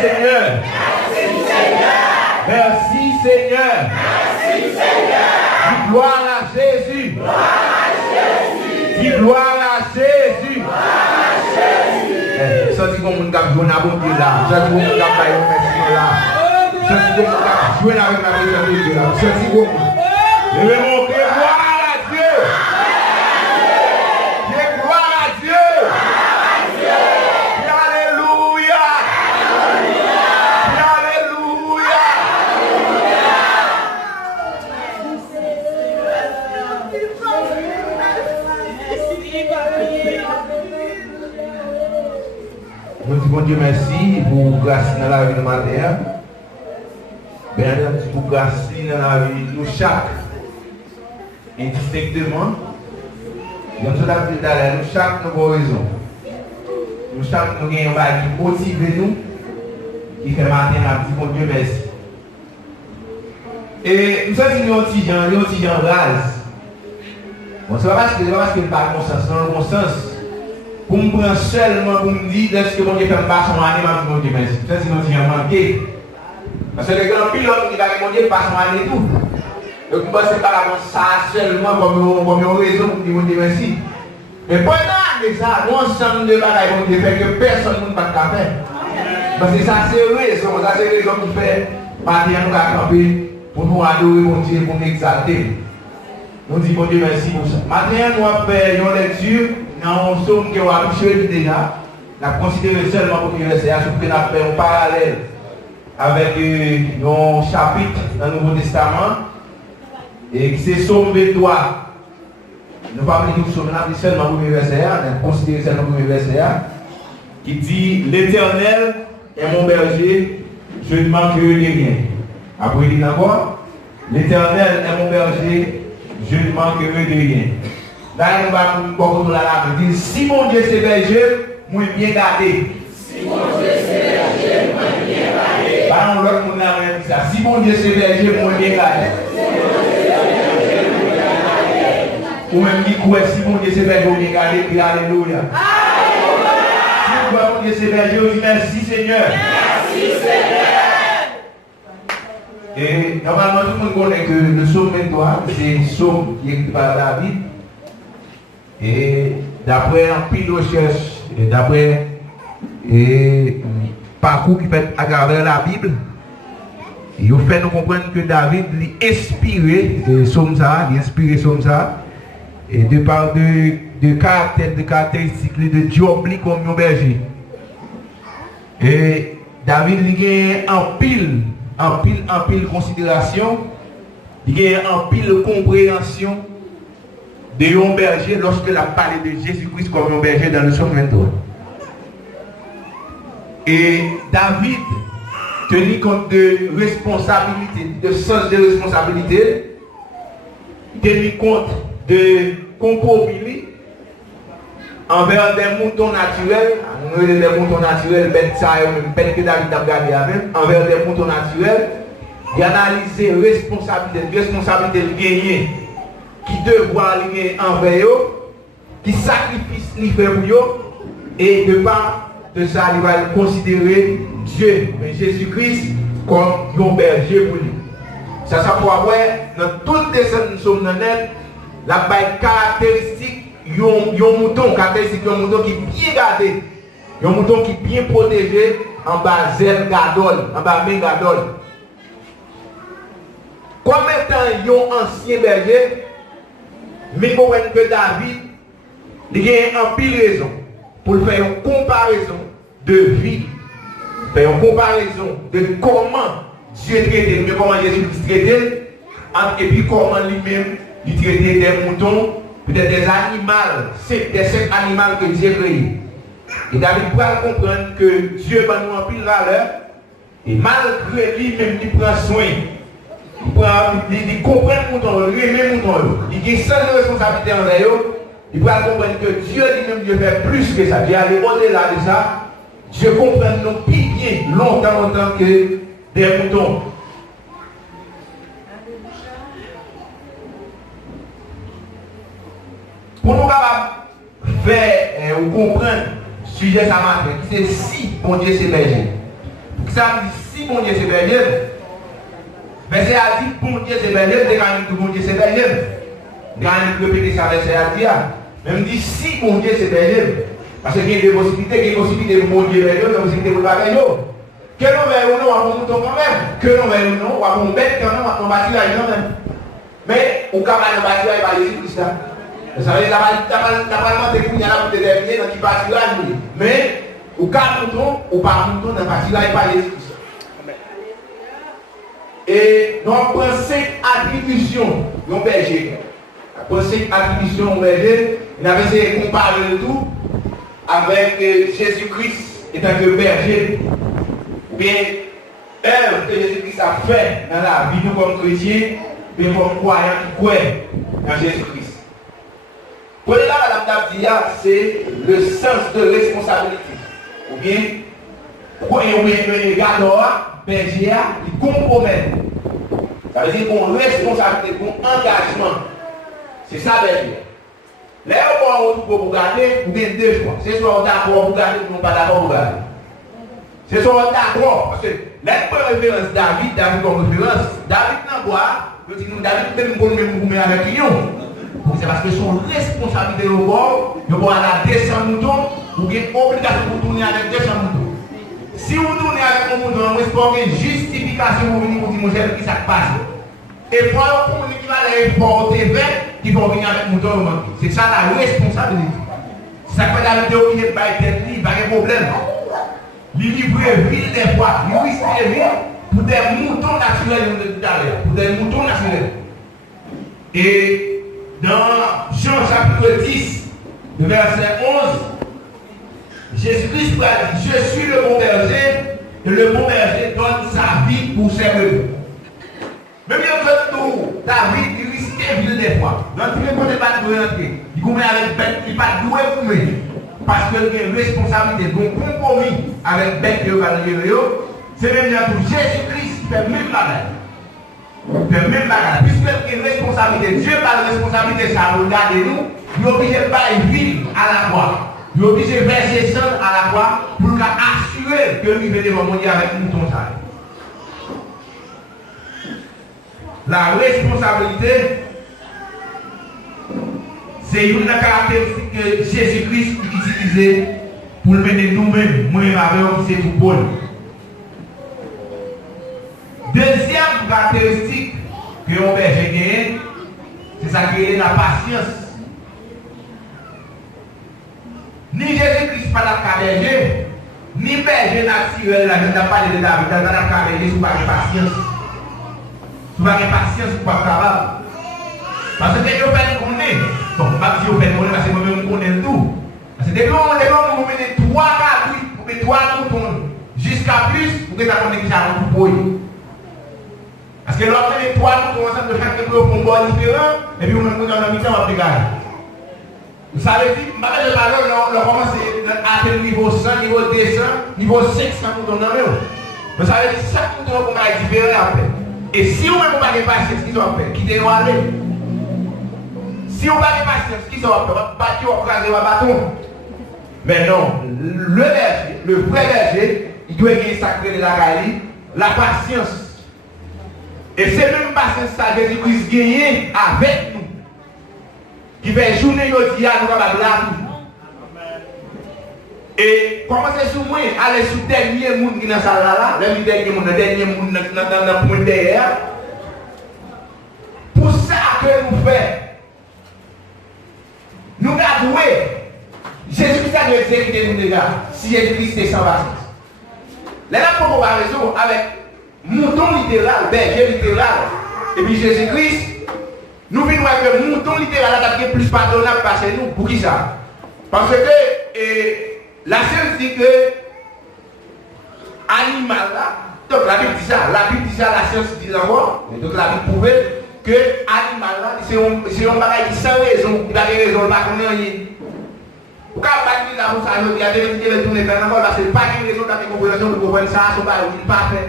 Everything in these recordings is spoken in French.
Seigneur. Merci Seigneur. Dis gloire à Jésus. Dis gloire à Jésus. Ça dit qu'on a joué à bon Dieu là. Ça dit qu'on a joué là. Ça dit qu'on a joué avec la présence de Dieu là. Ça dit qu'on je vais montrer gloire à Dieu. Gloire à Dieu. Alléluia. Alléluia. Nous disons bon Dieu merci pour grâce dans la vie de ma terre. Bien pour grâce dans la vie de nous chaque. Indistinctement. Nous chaque nous avons raison. Nous chaque nous avons qui motive nous, qui fait matin à petit bon Dieu merci. Et nous sommes des gens rases. Bon, ce n'est pas parce que nous pas bon sens, c'est un bon sens. Pour me prendre seulement pour me dire est-ce que mon Dieu fait un pas son année, ma Dieu merci. Ça c'est nos gens manqués. Parce que les grands pilotes qui disent mon Dieu passe son année tout. Donc, ce n'est pas ça seulement comme une raison pour dire mon Dieu merci. Mais pendant ça, nous ensemble de bagages mon Dieu fait que personne ne peut pas faire. Parce que ça c'est raison qui fait matin nous camper pour nous adorer mon Dieu, pour nous exalter. Nous disons mon Dieu merci pour ça. Matin nous avons fait une lecture dans un psaume qui a touché déjà. Nous avons considéré seulement pour que c'est à ce que nous avons fait un parallèle avec nos chapitres dans le Nouveau Testament. Et qui c'est Somme 23. Nous ne parlons pas du Somme, nous seulement pour le verset, nous considérons seulement pour le verset, qui dit l'Éternel est mon berger, je ne manquerai de rien. Après, il dit encore l'Éternel est mon berger, je ne manquerai de rien. Là, nous allons beaucoup de la lame. Il dit si mon Dieu c'est berger, moi bien gardé. Si mon Dieu c'est berger, moi bien gardé. Parlons l'autre monde là, ça. Si mon Dieu c'est berger, moi bien gardé. Ou même qui croit si mon Dieu c'est berger, on est gardé, puis alléluia. Si mon Dieu c'est berger, on dit merci Seigneur. Merci Seigneur. Et normalement tout le monde connaît que le psaume 23, c'est un psaume qui est écrit par David. Et d'après un pile de recherche, et d'après parcours qui fait à travers la Bible, il fait nous comprendre que David l'a inspiré psaume ça, et de par de caractéristiques de Job comme un berger. Et David a en pile considération, il a en pile compréhension de un berger lorsque il a parlé de Jésus-Christ comme un berger dans le psaume 23. Et David tenait compte de responsabilité, de sens de responsabilité, tenait compte de compromis envers des moutons naturels, des moutons naturels, bêtes que David a regardé avec, envers des moutons naturels, il a analysé responsabilité gagnée, qui devoir lier envers eux, qui sacrifice les fait pour eux, et de part de ça, il va considérer Dieu, mais Jésus-Christ, comme un berger pour lui. Ça pour avoir, dans toutes les scènes nous sommes dans la caractéristique, un mouton qui est bien gardé, un mouton qui est bien protégé en bas zèle gadol, en bas main gadol. Comme étant un ancien berger, mais qu'on que David, il y a un pile raison pour faire une comparaison de vie, faire une comparaison de comment Dieu traite, mais comment Jésus traite, et puis comment lui-même il traite des moutons, peut-être des animaux, c'est des 5 animaux que Dieu a créés. Et David pourra comprendre que Dieu va nous en pile valeur, et malgré lui-même, il prend soin. Il comprend le mouton, il remet le mouton, il a seule responsabilité envers eux. Il pourra comprendre que Dieu lui-même Dieu fait plus que ça. Dieu aller au-delà de ça. Dieu comprend nous plus bien longtemps que des moutons. Pour nous capables faire ou comprendre le sujet ça matin, c'est si bon Dieu c'est berger. Ça ça dit si mon Dieu c'est berger, verset a dit bon Dieu c'est berger, c'est quand même tout bon Dieu c'est berger. Quand il répète ça, verset a dit, même dit si mon Dieu c'est berger, parce qu'il y a des possibilités, de mon Dieu berger, des possibilités pour le bagage. Que l'on veuille ou non, on va mouton quand même. Que l'on veuille ou non, on va pour bête quand même, on va bâtir quand même. Mais on va pas bâtir par Jésus-Christ. Ça veut dire que normalement, des couilles pour déterminer dans qui bâtir là. Mais au cas mouton, ou pas mouton dans bâtir là par Jésus-Christ. Et donc, on prend 5 attributions d'un berger. Pour 5 attributions d'un berger, on avait essayé de comparer le tout avec Jésus-Christ étant que berger. Bien, œuvre que Jésus-Christ a fait dans la vie nous comme chrétiens, bien comme croyants qui croient dans Jésus-Christ. Pour là, Madame Dabdia, c'est le sens de responsabilité. Ou bien, croyons bien que les gars berger qui compromettent. Ça veut dire qu'on responsabilité, qu'on engagement. C'est ça, berger. Là, on peut vous garder, vous avez 2 choix. C'est soit on est d'accord pour garder ou pas d'accord pour garder. C'est son d'accord, parce que la première référence David comme référence, David n'a pas, David même pour nous avec nous. C'est parce que son responsabilité au bord, il va aller à 200 moutons, vous avez obligation pour tourner avec 200 moutons. Si vous tournez avec un mouton, vous avez une justification pour venir vous dire, mon cher, qui ça passe. Et pour vous qui va aller porter vert, qui vont venir avec mouton. C'est ça la responsabilité. Ça fait David est obligé de faire tête, il n'y a pas de problème. Il livrait ville des fois, il risquait ville pour des moutons naturels tout à l'heure, pour des moutons naturels. Et dans Jean chapitre 10, verset 11, Jésus-Christ a dit, je suis le bon berger, et le bon berger donne sa vie pour ses brebis. Même si nous, David, il risquait ville des fois. Donc, il ne peut pas nous rentrer. Il commet avec bête, il ne peut pas doué pour nous. Parce qu'il y a une responsabilité, donc compromis avec bête et c'est même là pour Jésus-Christ qui fait même bagage. Il fait même bagage. Puisqu'il y a une responsabilité, Dieu par la responsabilité, ça regarde nous, il est obligé de faire une vie à la croix. Il est obligé de verser sang à la croix pour assurer que lui veut devant mon Dieu avec nous ton ça. La responsabilité, c'est une caractéristique que Jésus-Christ utilisait pour le mener nous-mêmes, moi et ma mère, c'est tout Paul. Deuxième caractéristique que l'on berger gagne, c'est ça qui est la patience. Ni Jésus-Christ pas la berger, ni berger naturel, la gente n'a pas de David, dans la berger, sous pas de patience. Sous pas de patience, pour pas capable. Parce que vous faites connaître. Bon, pas si vous faites connaître, parce que moi-même je connais tout. Parce que dès que vous mettez 3 cadres, vous mettez 3 moutons, jusqu'à plus, vous pouvez avoir des gens pour vous. Parce que lorsque vous mettez 3 moutons ensemble de chaque pour un bord différent, et puis vous mettez dans la mission, vous avez vous savez, je parle, on commence à atteindre niveau 100, niveau 200, niveau 500 moutons dans le même. Vous savez, chaque mouton est différent après. Et si vous n'avez pas de patience, qu'ils ont fait, quittez-vous aller. Si vous n'avez pas de patience, qu'ils ont fait, bâtir ou craser un bâton. Mais non, le berger, le vrai berger, il doit gagner sacré de la galie, la patience. Et c'est même patience que Jésus-Christ gagne avec nous. Qui fait journée nous dire nous capables là. Et commencez sur moi, allez sur le dernier monde qui est dans la salle là, le dernier monde dans le point derrière. Pour ça que nous faisons, nous avons Jésus-Christ a dû exécuter nous déjà, si Jésus-Christ est sans patience. Là, la comparaison avec mouton littéral, berger littéral, et puis Jésus-Christ, nous venons avec le mouton littéral qui est plus pardonnable parce que nous, pour qui ça? Parce que la Bible dit que animal là, donc la Bible dit ça, la science dit encore, donc la Bible prouve que animal là, c'est un bagage qui sans raison, il a des raisons, il n'a pas rien. Pourquoi pas dire là, il y a des gens qui tournent encore parce que pas de raison d'avoir une compréhension pour comprendre ça, son bagage, il n'est pas fait.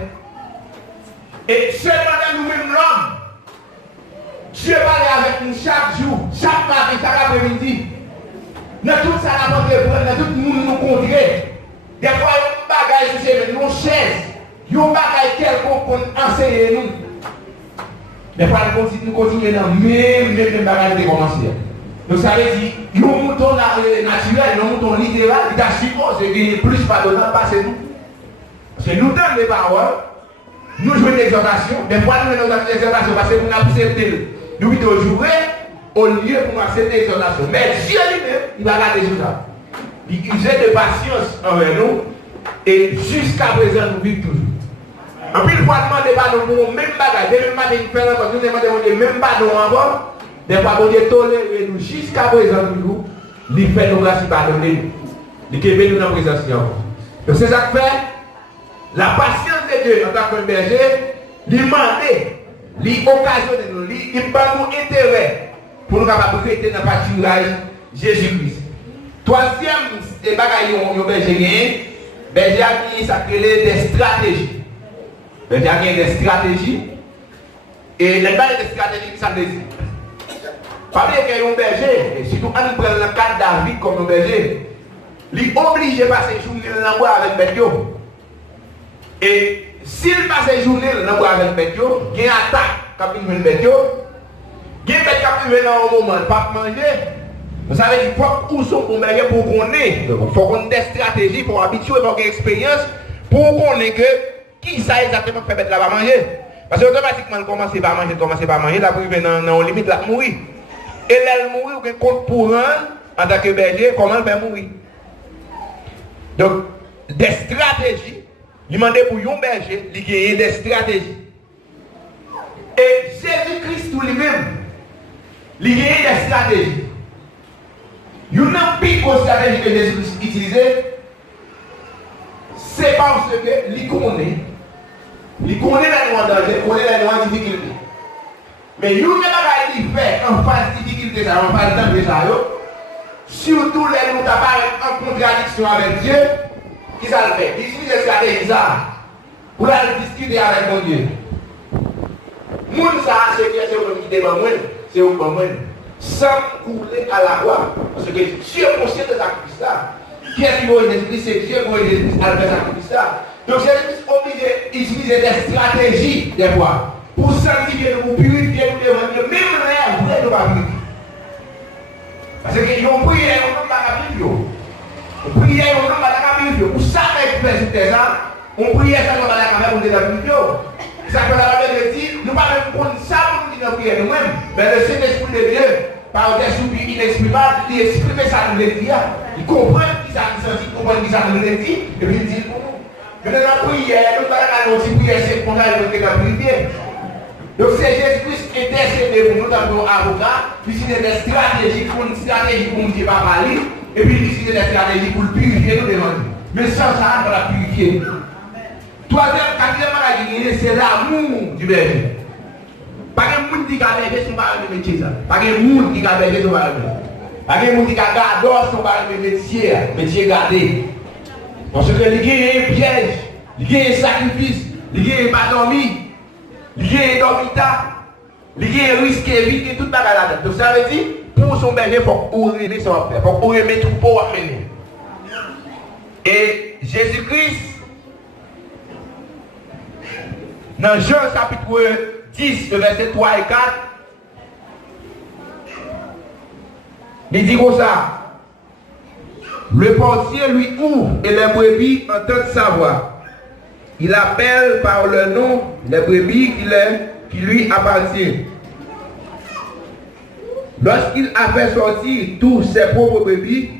Et seulement dans nous-mêmes l'homme, Dieu parle avec nous chaque jour, chaque matin, chaque après-midi. Dans tout ça, dans tout le monde nous contrer. Des fois, il y a des bagages sur une chaise yon bagay quelconque qu'on enseigne nous. Mais nous continuons dans même bagage de commencer. Donc ça veut dire, yon mouton naturel, yon mouton littéral, il a supposé qu'il y ait plus pardonnant, pas c'est nous. Parce que nous donnons les paroles, nous jouons des exhortations, des fois nous donnons des exhortations parce que nous avons accepté, nous devons jouer au lieu pour accepter les exhortations. Mais Dieu lui-même, il va garder tout ça. Il usait de patience envers nous et jusqu'à présent nous vivons toujours. En plus, il faut demander pardon pour le même bagage, dès le matin, nous demandons le même pardon encore, des fois, on est toléré nous jusqu'à présent, nous, il fait nous grâce pardonner nous. Il fait nous dans la présence. Donc, c'est ça que fait la patience de Dieu en tant que berger, il demande, il occasionne nous, il donne nous intérêt pour nous capables de traiter dans le pâturage Jésus-Christ. Troisième bagaille, on berger, berger qui s'appelle des stratégies. Berger a des stratégies. Et les balles de stratégie, ça veut dire. Pas bien qu'il y ait un berger, et surtout on prend le cas de David comme un berger, il est obligé de passer une journée dans le bois avec Béthio. Et s'il passe une journée dans le bois avec Béthio, il y a une attaque quand il vient Béthio, il y a une attaque quand il vient dans un moment, il ne peut pas manger. Vous savez, il faut où sont pour berger pour qu'on ait. Il faut qu'on ait des stratégies pour habituer, pour qu'il y ait une expérience, pour qu'on ait que qui ça exactement fait mettre là-bas manger. Parce que automatiquement, il commence à manger, là, pour venir dans la limite, là, mourir. Et là, elle mourit, ou compte pour un, en tant que berger, comment elle va mourir. Donc, des stratégies, il demande pour un berger, il y a des stratégies. Et Jésus-Christ lui-même, il y a des stratégies. Il y a une plus grosse stratégie que Jésus-Christ utilisait, c'est parce que il connaît la loi danger, il connaît la loi difficulté. Mais il y a des fait en phase de difficulté, en phase de danger, surtout les gens qui apparaissent en contradiction avec Dieu, qui ça le fait? Ils utilisent des stratégies pour aller discuter avec mon Dieu. Moun ça, c'est qui devant moi, c'est au moi. Sans couler à la voie. Parce que Dieu est conscient de sacrifice là. Qui est-ce qui va l'esprit? C'est Dieu qui va l'esprit à faire sacrifice là. Donc Jésus est obligé d'utiliser des stratégies des fois. Pour sanctifier nous, pour purifier nous devant Dieu. Même rien, vous n'êtes pas purifié. Parce qu'ils ont prié, ils n'ont pas purifié. On priait, ils n'ont pas purifié. Pour ça, avec le président, on priait ça dans la caméra pour nous purifier. Ça que la Bible dit, nous ne pouvons même prendre ça pour nous dire prier nous-mêmes. Mais le Saint-Esprit de Dieu, par des soupirs inexprimables, il exprime ça nous le dit. Il comprend qui ça nous dit, il comprend qui ça nous le dit, et puis il dit pour nous. Mais dans la prière, nous ne pouvons pas aussi prier, c'est pour nous purifier. Donc c'est Jésus-Christ qui intercède pour nous dans nos avocats, puis c'est des stratégies pour nous ne pas parler, et puis c'est des stratégies pour purifier nous devant Dieu. Mais sans ça, on va purifier. Troisième, quatrième maladie, c'est l'amour du berger. Pas de monde qui a berger son baril de métier. Pas de monde qui a berger son baril de métier. Pas de monde qui a gardé son baril de métier. Métier gardé. Parce que il y a un piège, il y a un sacrifice, il y a un pas dormi, il y a un dormita, il y a un risque évité, tout le monde. Donc ça veut dire, pour son berger, il faut ouvrir son affaire, il faut ouvrir mes troupeaux à mener. Et Jésus-Christ, dans Jean chapitre 10, verset 3 et 4, il dit comme ça. Le portier lui ouvre et les brebis entendent sa voix. Il appelle par le nom les brebis qui lui appartiennent. Lorsqu'il a fait sortir tous ses propres brebis,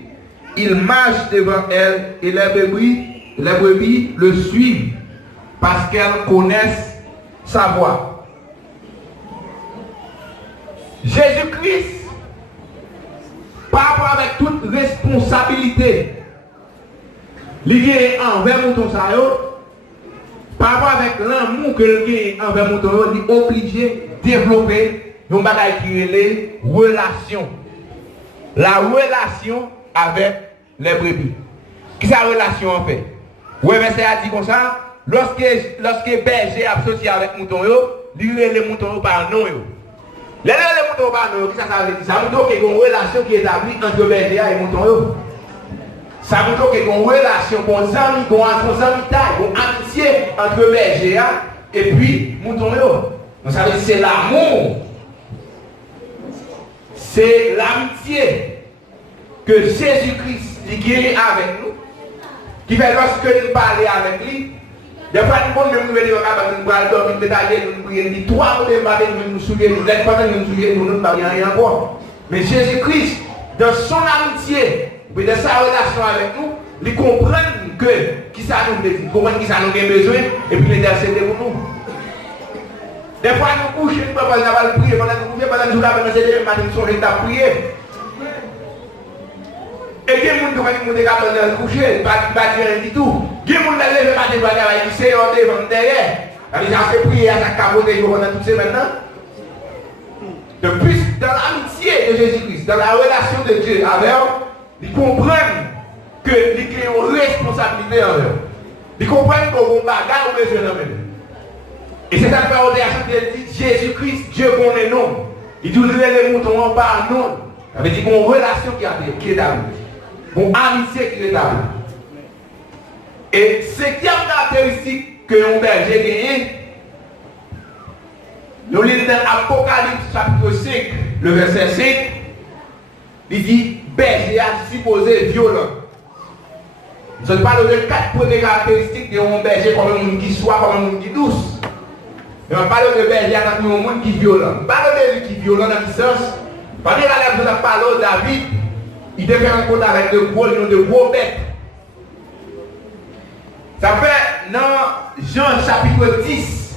il marche devant elles et les brebis le suivent parce qu'elles connaissent sa voix. Jésus-Christ, par rapport avec toute responsabilité liée envers mouton Sayo, par rapport avec l'amour que il a envers mouton, il est obligé de développer une bagaille qui est les relations. La relation avec les brebis. Qui sa relation en fait? Oui, mais c'est à dire comme ça. Lorsque berger associé avec mouton, il y a les moutons par nom. Les moutons par nom, ça veut dire ça veut dire qu'il y a une relation qui est établie entre berger et mouton. Ça veut dire qu'il y a une relation, une amitié entre berger et puis mouton. Donc ça veut dire que c'est l'amour. C'est l'amitié que Jésus-Christ gagne avec nous. Qui fait lorsque nous parlons avec lui, des fois nous pouvons nous venir au cabane, nous parlons dormir, nous détailler, nous prier, nous trois nous démarrer, nous souiller, nous n'êtes pas nous souiller, nous ne parlons rien encore. Mais Jésus-Christ, dans son amitié, dans sa relation avec nous, il comprend que qui ça nous dit, comprend qui ça nous a besoin, et puis il intercède pour nous. Des fois nous couchons, nous ne pouvons pas prier, pendant que nous couchons, pendant que nous avons c'est le matin, nous sommes à prier. Et il y a des gens qui ont couché, pas rien du tout. Il y a des gens qui ont levé le matin, qui sont devant derrière. Ils ont fait prier à sa capote pendant toutes ces maintenant. De plus, dans l'amitié de Jésus-Christ, dans la relation de Dieu avec eux, ils comprennent que les ont une responsabilité envers eux. Ils comprennent qu'on a un bagage au besoin d'eux. Et c'est ça que Paul dit Jésus-Christ, Dieu connaît nous. Il dit les moutons par nous. Ça veut dire qu'on a une relation qui est établie. Une amitié qui est établie. Et septième caractéristique que l'on berger gagne, nous lisons dans Apocalypse chapitre 5, le verset 5, il dit berger a supposé violent. Je parle de 4 premières caractéristiques de un berger comme un monde qui soit, comme un monde qui douce. Mais on parle de berger comme un monde qui est violent. On parle de berger qui est violent dans le sens, parce que là, vous avez parlé de David, il devait rencontrer avec de gros bêtes. Ça fait dans Jean chapitre 10,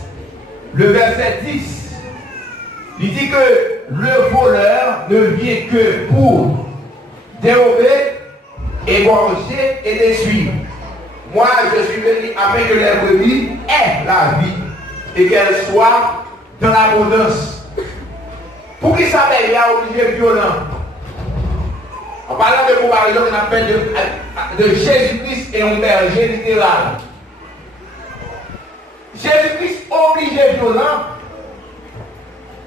le verset 10, il dit que le voleur ne vient que pour dérober, égorger et détruire. Moi, je suis venu afin que les brebis aient la vie et qu'elles soient dans l'abondance. Pour qui ça il y a obligé violent. En parlant de comparaison, on appelle de Jésus-Christ et un berger littéral. Jésus-Christ obligé violent.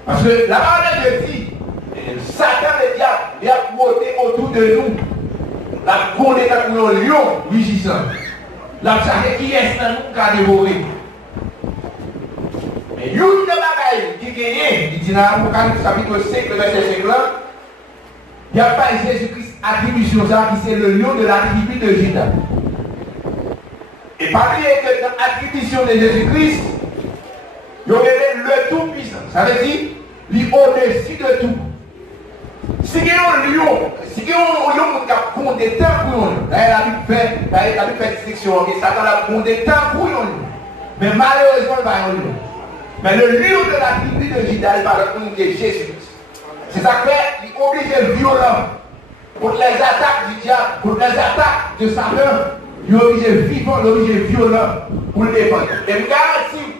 Parce que la parole de Dieu dit, Satan le diable, il a monté autour de nous. La condé comme un lion rugissant. La chasse qui est dans nous qui a dévoré. Mais une de bagaille qui gagne, il dit dans l'Apocalypse chapitre 5, le verset 5 là, il n'y a pas Jésus-Christ attribution ça qui c'est le lion de la tribu de Juda. Et parmi que dans l'attribution de Jésus-Christ, il y aurait le tout-puissant. Ça veut dire, il est au-dessus de tout. Si il y a un lion, si il y a un lion qui a compté tant pour nous, il a fait distinction, Satan a compté tant pour nous. Mais malheureusement, il va y avoir un lion. Mais le lion de la tribu de Juda, il va répondre que Jésus. C'est ça qu'il est obligé de violent. Pour les attaques du diable, pour les attaques de Satan, il est obligé vivant, il est obligé violent pour le défendre. Et je garantis,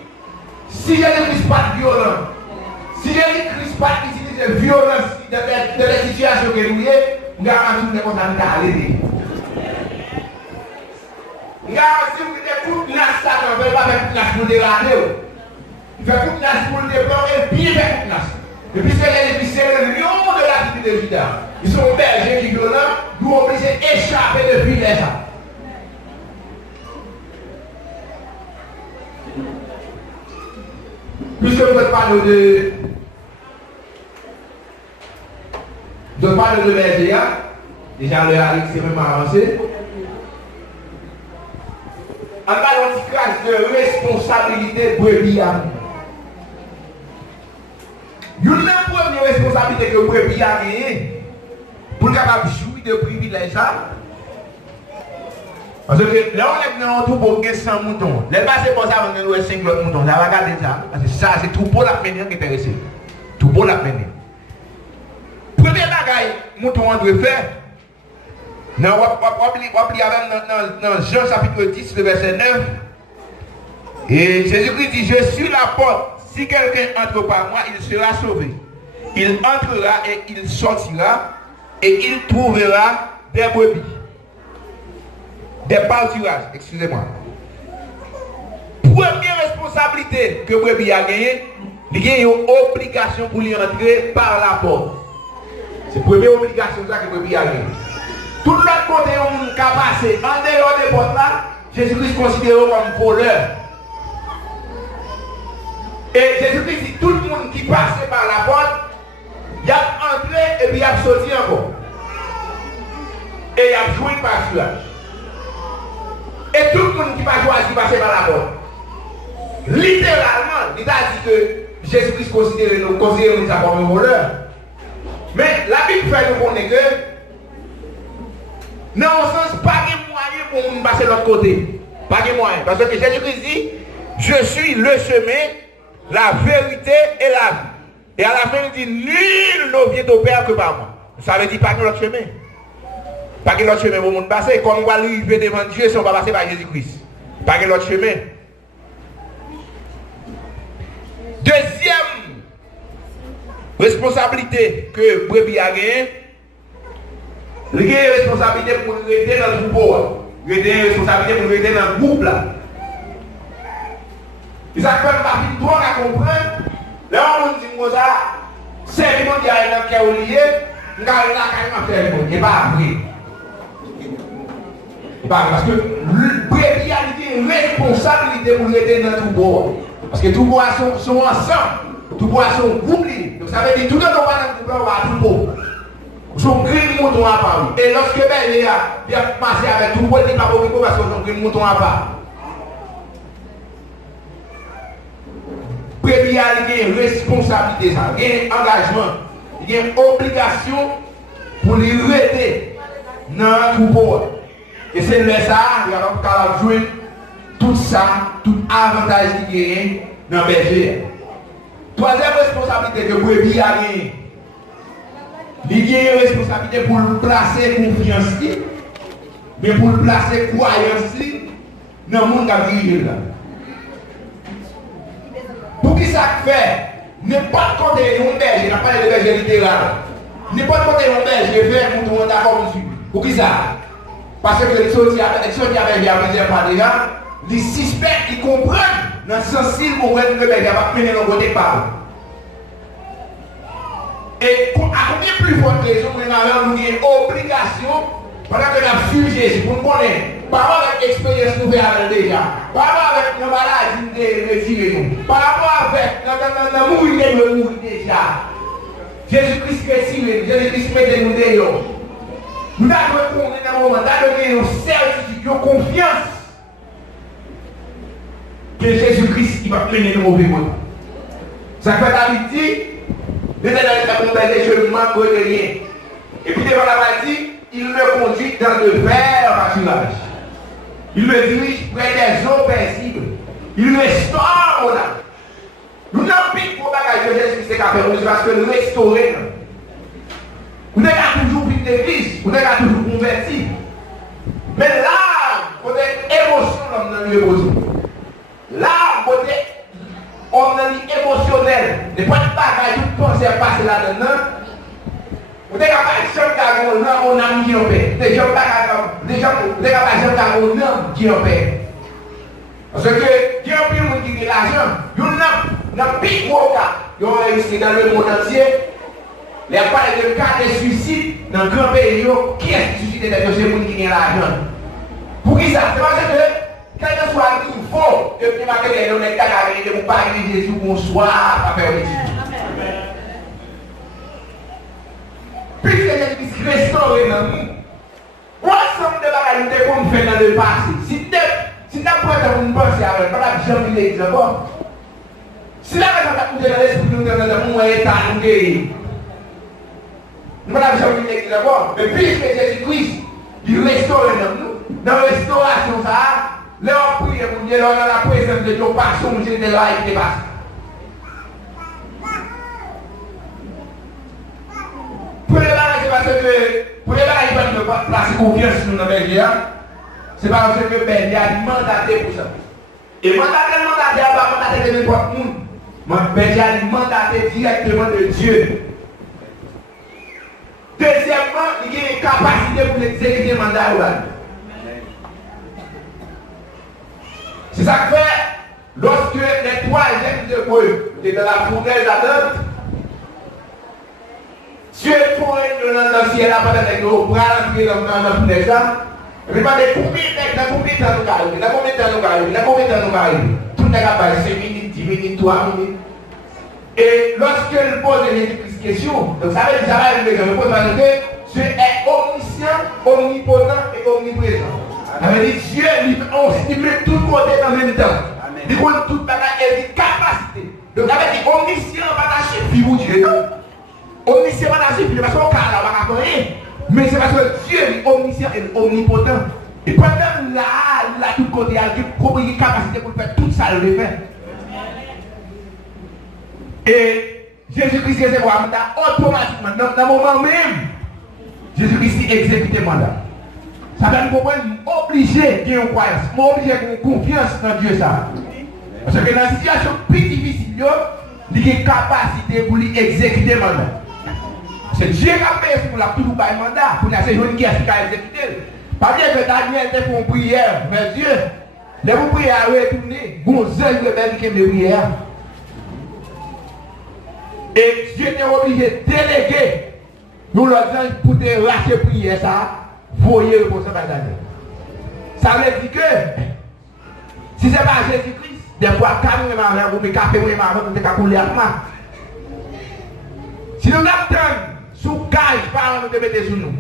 si Jésus-Christ n'est pas violent, si Jésus-Christ n'est pas utilisé violence dans les situations que nous avons, je garantis que nous allons aller. Je garantis que des coups de nasse, Satan ne fait pas faire de nasse pour dérader. Il fait coup de nasse pour le déplorer, puis il fait coup de nasse. Et puisque c'est le lion de la tribu de Juda, ils sont bergers qui violents, nous obligés d'échapper depuis les gens. Puisque vous parlez de berger, déjà le Alex c'est même avancé. On parle de classe de responsabilité brebis. Une première responsabilité que le brebis a gagnée pour capable jouir de privilèges. Parce que là on est dans un troupeau qui est 100 moutons. Les passés pour ça, on a 5 autres moutons. Là, regardez ça. Parce que ça, c'est troupeau la mener qui est intéressé. Troupeau la mener. Premier bagaille, mouton on doit faire. Dans Jean chapitre 10, le verset 9. Et Jésus-Christ dit, je suis la porte. Si quelqu'un entre par moi, il sera sauvé. Il entrera et il sortira et il trouvera des brebis. Des pâturages, excusez-moi. Première responsabilité que le brebis a gagnée, il y a une obligation pour lui entrer par la porte. C'est la première obligation que le brebis a gagnée. Tout l'autre côté, on a passé en dehors des portes là, Jésus-Christ considéré comme voleur. Et Jésus-Christ dit tout le monde qui passait par la porte, il a entré et puis il a sorti encore. Et il a joué par pâturage. Et tout le monde qui va choisir passer par la porte. Littéralement, il a dit que Jésus-Christ considère nous comme un voleur. Mais la Bible fait nous connaître que, dans un sens, pas de moyen pour nous passer de l'autre côté. Pas de moyen. Parce que Jésus-Christ dit, je suis le chemin, la vérité et la vie. Et à la fin, il dit, nul ne vient au Père que par moi. Ça veut dire pas que l'autre chemin. Pas que l'autre chemin pour nous passer. Comme on va arriver devant Dieu si on va passer par Jésus-Christ. Pas que l'autre chemin. Deuxième responsabilité que Brebis a gagnée, il y a une responsabilité pour nous rester dans le groupe. Il y a une responsabilité pour nous rester dans le groupe là. Ils ont fait partie de toi à comprendre. Là, on dit que ça, c'est le monde qui a un cœur lié, on a carrément fait le monde. Il n'est pas vrai. Parce que le Brebis a une responsabilité pour nous rester dans le groupe. Parce que tous les bois sont ensemble, tous les bois sont groupés. Donc ça veut dire que tout le monde va dans le groupe, on va tout beau. Son gris mouton à part. Et lorsque Belle a passé avec tout le monde, il n'y a pas beaucoup parce que son gris mouton à part. Brebis a une responsabilité, il y a un engagement, il y a une obligation pour les rester dans le troupeau. Et c'est le ça, il y a un jouer tout ça, tout avantage qu'il y a dans le berger. Troisième responsabilité que Brebis a gagné. Il y a une responsabilité pour le placer confiance, mais pour le placer croyance dans le monde qui vit là. Pour qui ça fait, n'importe côté un berger, on a parlé de berger littéral, n'importe côté un berger fait un mouton d'accord dessus. Pour qui ça? Parce que les choses qui avaient déjà pas déjà, les suspects qui comprennent dans le sens qu'il comprennent que le berger va mener dans le côté par. Et à combien plus forte raison, nous avons une obligation, pendant que nous avons suivi Jésus, pour nous connaître, par rapport à l'expérience que nous avons déjà, par rapport avec nos maladies de retirés, par rapport avec nos mourir de mourir déjà. Jésus-Christ retiré, Jésus-Christ met nous dehors. Nous avons donné dans le moment, nous avons donné une certitude, une confiance que Jésus-Christ va mener nos mauvais mots. Ça fait David dit, l'Éternel est les cheveux membres de rien. Et puis devant la partie, il le conduit dans le vert pâturage. Il le dirige près des eaux paisibles. Il restaure mon âme. Nous n'avons plus de bagage que Jésus-Christ a fait, parce que nous restaurer. Vous n'avez pas toujours pris d'église, vous n'avez pas toujours converti. Mais là, vous avez émotion dans le lieu. Là, vous avez on a dit émotionnel. Ne pas de bagaille, tout pensée à passer là-dedans. Vous êtes capable de chanter à on a mis en paix. Vous êtes capable de chanter on a mis en paix. Parce que Dieu a pris mon qui l'argent. Il n'a pas plus gros cas. Il y a réussi dans le monde entier. Il y a pas de cas de suicide dans le grand pays. Qui est suicidé dans ce monde qui a l'argent? Pour qui ça? C'est parce que quel que soit le niveau, depuis ma carrière, on est capable de vous parler de Jésus, bonsoir, pas faire le puisque Jésus-Christ restaure dans nous, ensemble de bagages qu'on fait dans le passé, si tu as pas de penser à elle, pas la jambe de l'église d'abord. Si la raison de dans l'esprit, nous devons nous état, nous guérir. Nous pas la jambe de l'église d'abord, mais puisque Jésus-Christ, il restaure dans nous, dans la restauration, ça, leur prière pour Dieu, dans la présence de Dieu, pas songer de là et de bas. Pour les barrages, c'est parce que pour les barrages, il ne pas placer confiance dans le berger. C'est parce que le berger a mandaté pour ça. Et mandaté à pas mandaté de n'importe qui. Le berger a mandaté directement de Dieu. Deuxièmement, il y a une capacité pour exécuter le mandat. C'est ça que fait, lorsque les trois gemmes de Dieu étaient dans la fournaise ardente, Dieu est pour dans le ciel, après avec nous, pour rentrer dans le ça. Et puis, combien de temps nous arrivons? Dans combien de temps nous arrivons? Dans combien de temps nous arrivons? Tout le monde a 5 minutes, 10 minutes, 3 minutes. Et lorsque il pose une question, donc ça veut dire, je pose la question, Dieu est omniscient, omnipotent et omniprésent. Ça veut dire Dieu, il met tout côté en même temps. Il compte toute bagage et il capacité. Donc ça veut dire omniscient, pas lâcher puis vous Dieu. Omniscient, pas lâcher puis parce qu'on parle là, on va rien. Mais c'est parce que Dieu est omniscient et omnipotent. Et pendant là, tout côté, il a une capacité pour faire tout ça, le fait. Et Jésus-Christ est automatiquement, dans le moment même, Jésus-Christ exécute le mandat. Ça veut dire qu'on obligé de une croyance, obligé de une confiance dans Dieu. Ça. Parce que dans une situation plus difficile, il y a une capacité pour lui exécuter le mandat. C'est Dieu qui a fait pour la tout le mandat, pour la séjourner qui a exécuté. Pas bien que Daniel fait une prière vers Dieu. Les vous priez à retourner, vous avez le même qui de prière. Et Dieu était obligé de déléguer nous l'autre pour te lâcher prière ça, voyez le conseil Daniel. Ça veut dire que si ce n'est pas Jésus-Christ, des fois, quand nous avons un café, nous avons couler à moi. Si nous avons sous cage, par nous te mettre sur nous.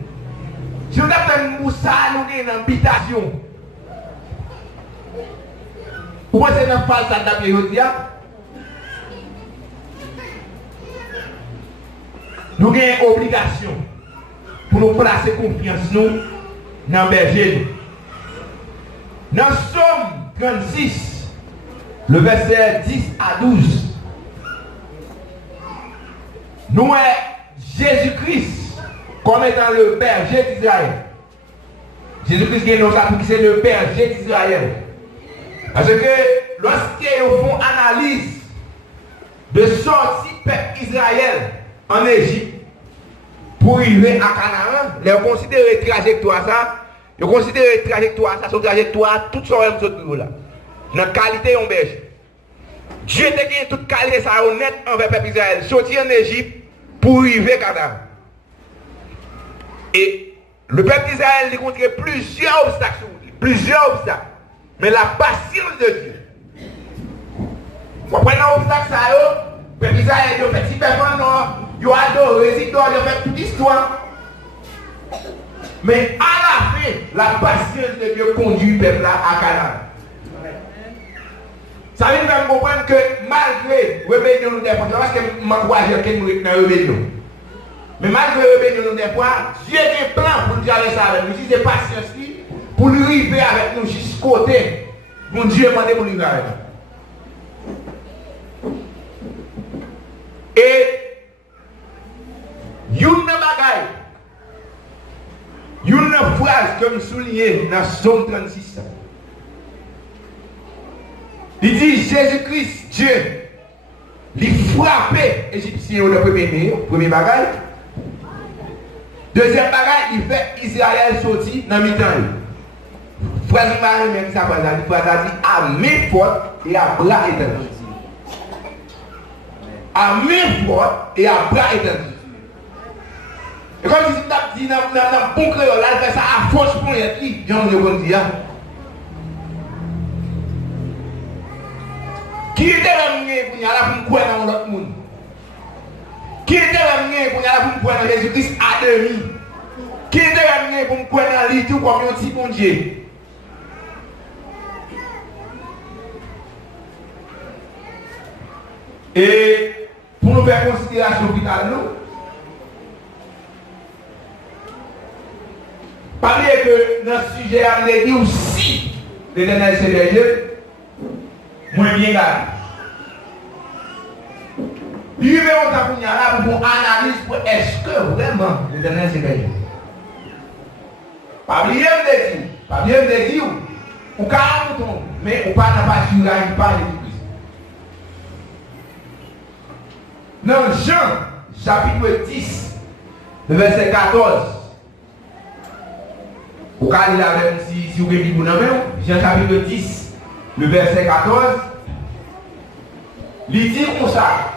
Si nous avons Moussa, nous avons une habitation. Vous pensez que nous faisons ça dans le pays? Nous avons une obligation pour nous placer confiance nous dans le berger. Dans Somme 36, le verset 10 à 12, nous avons Jésus-Christ comme étant le berger d'Israël. Jésus-Christ est notre pour qui c'est le berger d'Israël. Parce que lorsqu'ils font analyse de sortie peuple Israël en Égypte pour arriver à Canaan, ils considèrent la trajectoire ça, ils considèrent la trajectoire ça, son trajectoire, tout ça est là. Dans la qualité de berger. Dieu a gagné toute qualité ça honnête envers le peuple Israël, sortir en Égypte pour arriver à Canaan. Et le peuple d'Israël a rencontré plusieurs obstacles, mais la patience de Dieu. Vous prenez un obstacle ça, le peuple d'Israël a fait si personne il a adoré, il a fait toute l'histoire. Mais à la fin, la patience de Dieu conduit le peuple à Canaan. Ça veut dire comprendre que malgré la rébellion nous défend, parce que je crois que nous sommes dans la rébellion. Mais malgré la rébellion nous défend, Dieu a un plan pour nous aller ça avec nous. Si c'est patience pour lui arriver avec nous jusqu'au côté, mon Dieu m'a demandé pour lui arriver avec nous. Et une phrase que je souligne dans Somme 36. Il dit Jésus-Christ, Dieu, il frappait les Égyptiens au premier bagage. Deuxième bagage, il fait Israël sortir dans le mi-temps. Phrase même ça dit à mes fautes et à bras étendus. À mes fautes et à bras étendus. Et comme si tu dis dans le bon créole, là, il fait ça à force pour y être qui, j'en ai dit. Qui était ramené pour y aller pour me dans l'autre monde? Qui était ramené pour y aller pour me dans Jésus-Christ à demi? Qui était ramené pour me dans lui tout comme un petit bon Dieu? Et pour nous faire considération finale, nous, parler que dans ce sujet, on a dit aussi l'Éternel c'est berger, moins bien gardé. Lui, on a pour là pour analyse pour est-ce que vraiment l'Éternel c'est berger. Pas bien de dire, ou car mais on parle pas sur la il parle de Christ. Dans Jean, chapitre 10, le verset 14. Vous pouvez lire avec si vous voulez lire Jean chapitre 10, le verset 14. Il dit comme ça.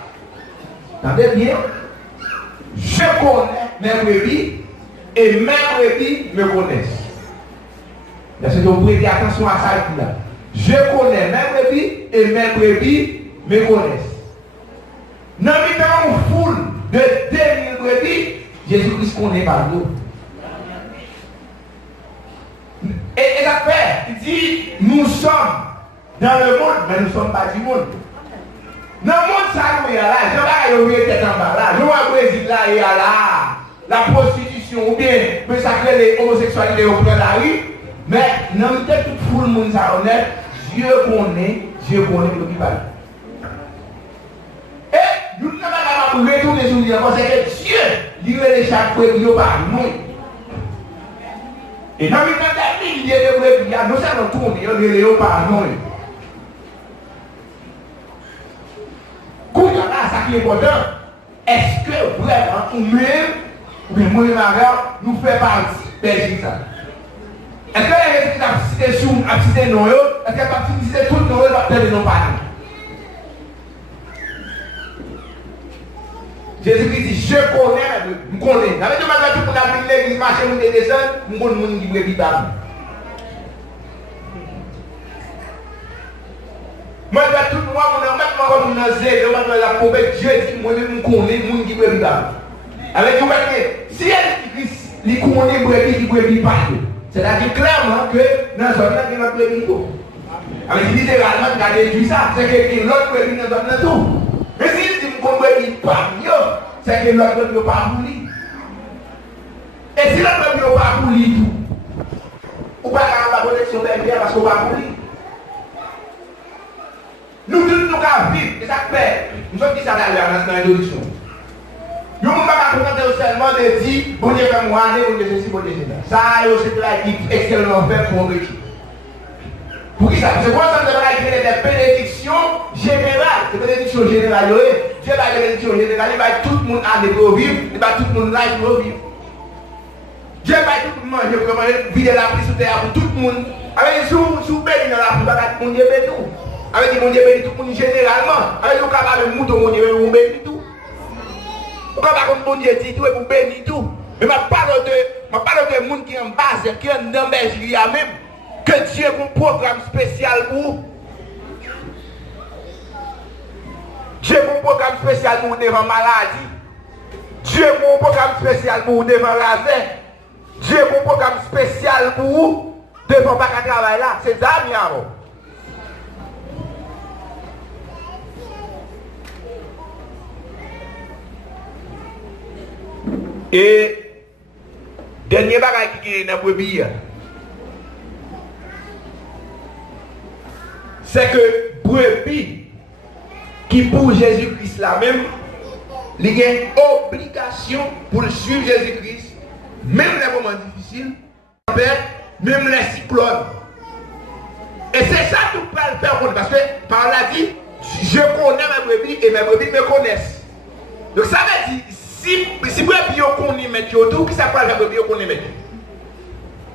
Entendez bien? Je connais mes brebis et mes brebis me connaissent. Parce que vous prêtez attention à ça là. Je connais mes brebis et mes brebis me connaissent. Dans une foule de 2000 brebis, Jésus-Christ connaît par nous. Et ça fait, il dit, nous sommes dans le monde, mais nous ne sommes pas du monde. Dans le monde, ça nous est là, je ne vais pas être en bas là, je vois le Brésil là, il y a là, la prostitution, ou bien, peut sacrer les homosexualités au plan de la rue, mais dans le temps, tout le monde ça honnête, Dieu connaît le qui parle. Et nous ne sommes pas capables de retourner sur Dieu, parce que Dieu, il est chaque fois qu'il par nous. Et dans le temps, il y a des brebis, nous allons tourner, il y a par nous. Quand il y a ça qui est important, est-ce que vraiment nous-mêmes, ou bien moi et ma mère, nous faisons partie de ça? Est-ce que les gens qui ont cité nous, est-ce qu'ils ont cité tout nous, ils vont perdre nos parents? Jésus-Christ dit, je connais, je connais. Dans les deux pour la l'église, marcher, nous descendre, nous connaissons les gens qui veulent vivre. Moi, tout le monde, je suis la prophète, Dieu dit, moi, je connais les gens qui veulent vivre. Avec vous, si il connaît les gens qui veulent vivre, c'est-à-dire clairement que dans la zone, il y a des brebis. Avec littéralement, il a déduit ça, c'est que l'autre brebis dans la zone, tout. Mais si tu me comprends pas, c'est que l'autre brebis n'est pas pour lui. Et si l'autre brebis n'est pas pour lui, tout, ou pas la protection de bien parce qu'on va pour lui. Nous tous nous avons vivre, et ça fait, nous sommes dit ça dans l'introduction. Nous ne pouvons pas contenter seulement de dire, bon Dieu fait moi, bon Dieu ceci, bon Dieu ça. Ça, c'est là qui est extrêmement fait pour un équipe. Pour qui ça? Parce que quand on a des bénédictions générales, des bénédictions générales, Dieu va des bénédictions générales, il va tout le monde aller pour vivre, il va tout le monde là pour vivre. Dieu va tout le monde manger, comment vider la prise sous terre pour tout le monde. Avec sous béni dans la foule, tout le monde béni tout. Avec mon Dieu béni tout le monde généralement. Avec le capable de mouton, mon Dieu béni tout. Pourquoi pas comme mon Dieu dit tout et vous béni tout. Mais je parle de monde qui est en base, qui est en bergerie même. Que Dieu a un programme spécial pour vous. Dieu a un programme spécial pour vous devant maladie. Dieu a un programme spécial pour vous devant ravin. Dieu a un programme spécial pour vous devant pas qu'à travailler là. C'est ça, miaro. Et dernier bagage qui est dans le brebis, c'est que brebis qui pour Jésus-Christ là même, il y a une obligation pour suivre Jésus-Christ, même les moments difficiles, même les cyclones. Et c'est ça que nous pouvons faire parce que par là dit, je connais mes brebis et mes brebis me connaissent. Donc ça veut dire, si vous avez dit mettre tout, qui ça peut faire brebis qu'on mettre?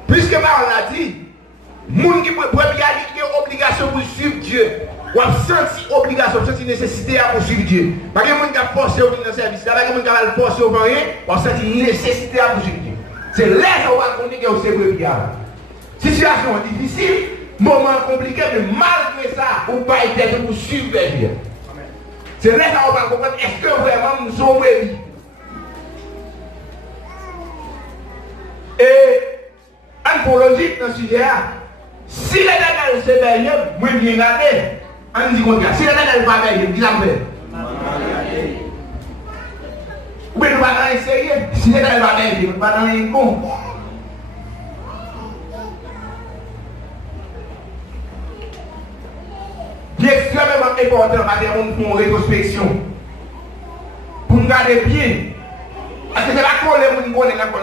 Puisque par là dit, moun qui peut y a obligation pour suivre Dieu. Ou a senti obligation, senti nécessité pour suivre Dieu. Pas que moun qui a forcé au dans service, pas que moun qui a forcé au rien, ou a senti nécessité pour suivre Dieu. C'est là qu'on va connaître que c'est brebis. Situation difficile, moment compliqué, mais malgré ça, on pas être pour suivre Dieu. C'est là qu'on va comprendre est-ce que vraiment nous sommes brebis. Et en logique dans ce sujet, si les gens se veillent, moi je viens regarder. On dit contraire. Si les gens ne sont pas veillés, qui l'a fait? Ou bien nous ne pas dans essayer. Si les gens ne sont pas veillés, nous ne pas dans les bons. C'est extrêmement important pour une rétrospection. Pour nous garder bien. Est-ce que ce n'est pas coller pour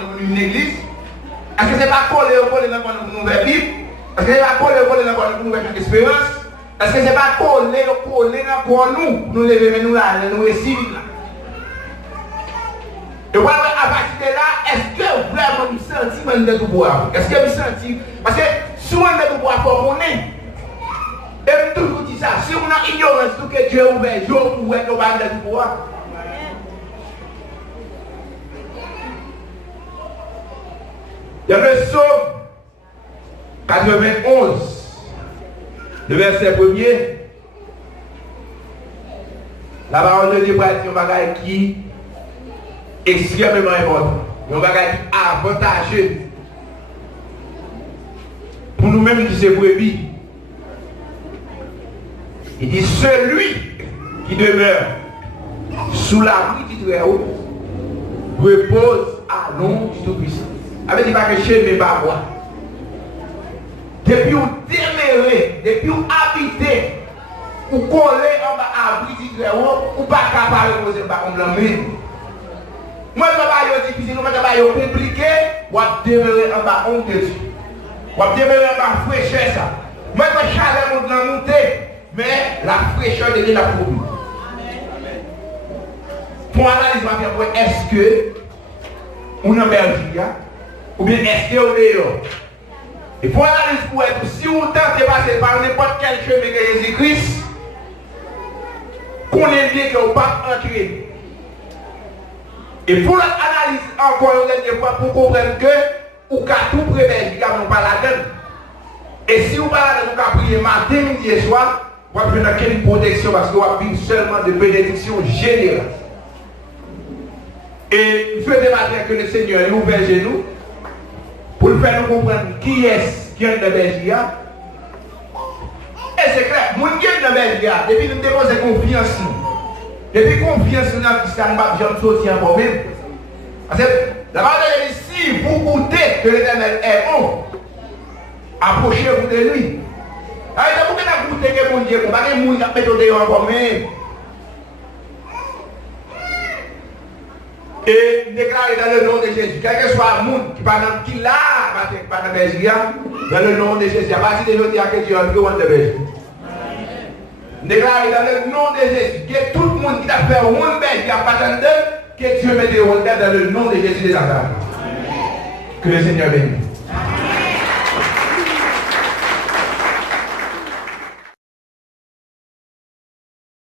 nous une église? Est-ce que ce n'est pas coller pour nous une nouvelle Bible? Est-ce que ce n'est pas coller pour nous une nouvelle espérance? Est-ce que ce n'est pas coller pour nous lever mais nous là, nous réussir là? Et voilà, à partir de là, est-ce que vraiment nous sentons de tout boire? Est-ce que nous sentons? Parce que si on est de tout boire, il faut qu'on ait. Et toujours dit ça, si on a ignorance tout que Dieu ouvert, jour pour être au bas de tout boire. Dans le psaume 91, le verset 1er, la parole de Dieu va dire un bagage qui est extrêmement important. Un bagage qui est avantageux pour nous-mêmes qui sommes brebis. Il dit celui qui demeure sous l'abri du Très-Haut repose à l'ombre du Tout-Puissant. Avec dit pas que chez mes parois. Depuis où demeurer, depuis où habiter, ou coller en bas à l'abri du Très-Haut, ou pas capable de reposer par contre l'homme. Moi, je ne vais pas difficile, moi, je ne vais pas compliqué, ou à demeurer en bas honte de Dieu. Ou à demeurer en bas fraîcheur ça. Moi, je vais chaleur monter, mais la fraîcheur de Dieu la promis. Pour analyser, est-ce que on a berger ou bien est-ce que on est là? Et pour analyser, pour être, si on tente de passer par n'importe quel chemin de Jésus-Christ, qu'on est lié qu'on ne pas entrer. Et pour l'analyse encore une dernière fois, pour comprendre que ou qu'à tout prévenir, nous pas la donne. Et si vous parlez de nous prier matin, midi et soir, vous avez besoin quelle protection parce que vous avez besoin seulement de bénédiction générale. Et il faut débattre que le Seigneur est ouvert chez nous pour le faire nous comprendre qui est-ce qui est dans le berger. Et c'est clair, mon qui est dans le berger, depuis que nous déposons confiance, depuis confiance dans le Christ, nous ne pouvons pas sortir encore même. Parce que la parole dit si vous goûtez que l'Éternel est bon, approchez-vous de lui. Alors, vous pouvez goûter que mon Dieu, vous ne pouvez pas mettre encore même. Et déclarer dans le nom de Jésus, quel que soit le monde qui l'a, pas dans Belgique, dans le nom de Jésus, à partir de aujourd'hui, que Dieu a pris de Belgique. Déclarer dans le nom de Jésus, que tout le monde qui a fait un monde Belgique, a pas que Dieu mette dans le nom de Jésus des Nazareth. Que le Seigneur bénisse.